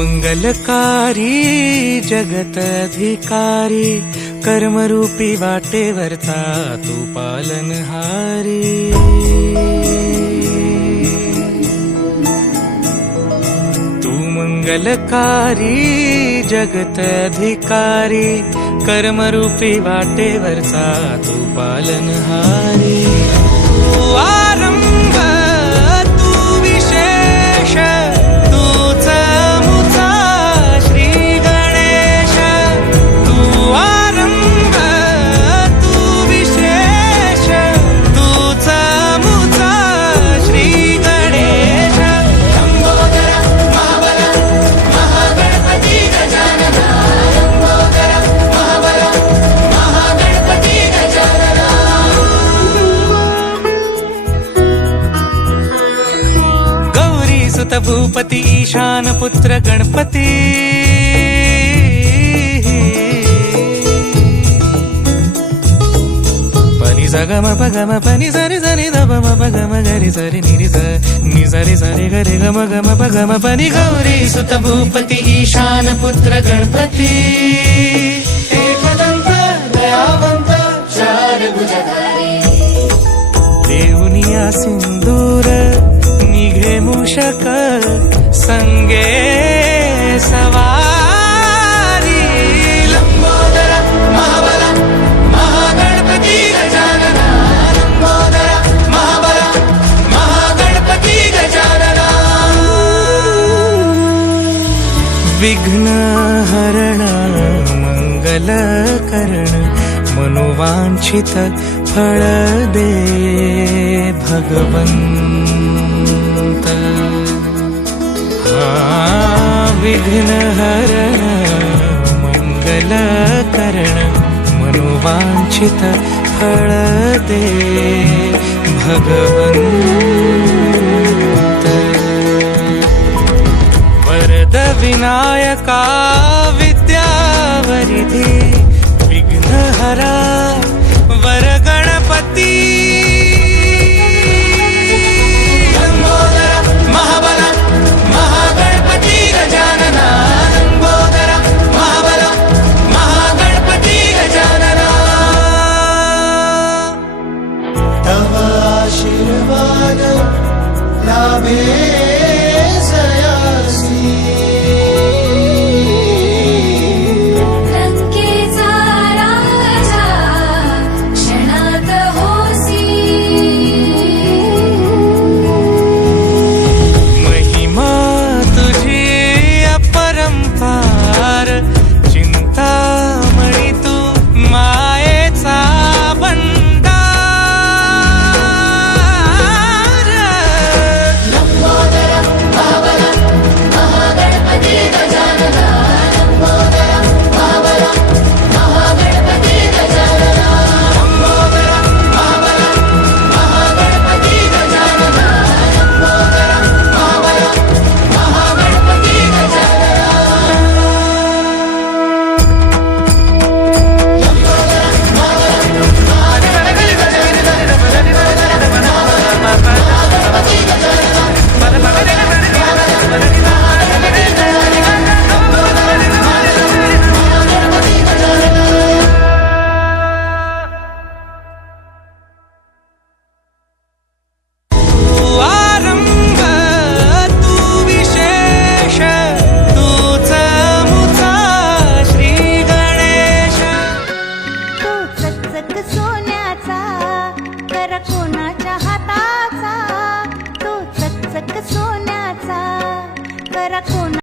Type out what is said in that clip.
मंगलकारी जगत अधिकारी, कर्मरूपी वाटेवरचा तू पालनहारी। तू मंगलकारी जगत अधिकारी, कर्मरूपी वाटेवरचा तू पालनहारी। तू आरंभ तू विशेष, तूच मुचा श्री गणेश। तू आरंभ तू विशेष, तूच मुचा श्री गणेश। लंबोदर महाबल महागणपती गजानना, लंबोदर महाबल महागणपती गजानना। गौरी सुत भूपती ईशान पुत्र गणपती, पनी सगम पगम पनी सरि सरि ध म पगम गरि सरि निरि स नि सरि सरि गरि गम गम पगम पनी। गौरी सुत भूपती ईशान पुत्र गणपती, एकदंत दयावंत चार भुजधारी। देऊनिया सिंदूर निघे मूषक, संगे सवारी। लंबोदर महाबल महागणपती गजानना, लंबोदर महाबल महागणपती गजानना। विघ्न हरण मंगल करण, मनोवांछित फळ दे भगवंत। विघ्न हरण मंगल करण, मनोवांछित फळ दे भगवंत। वरद विनायका विद्यावरिधी, विघ्नहरा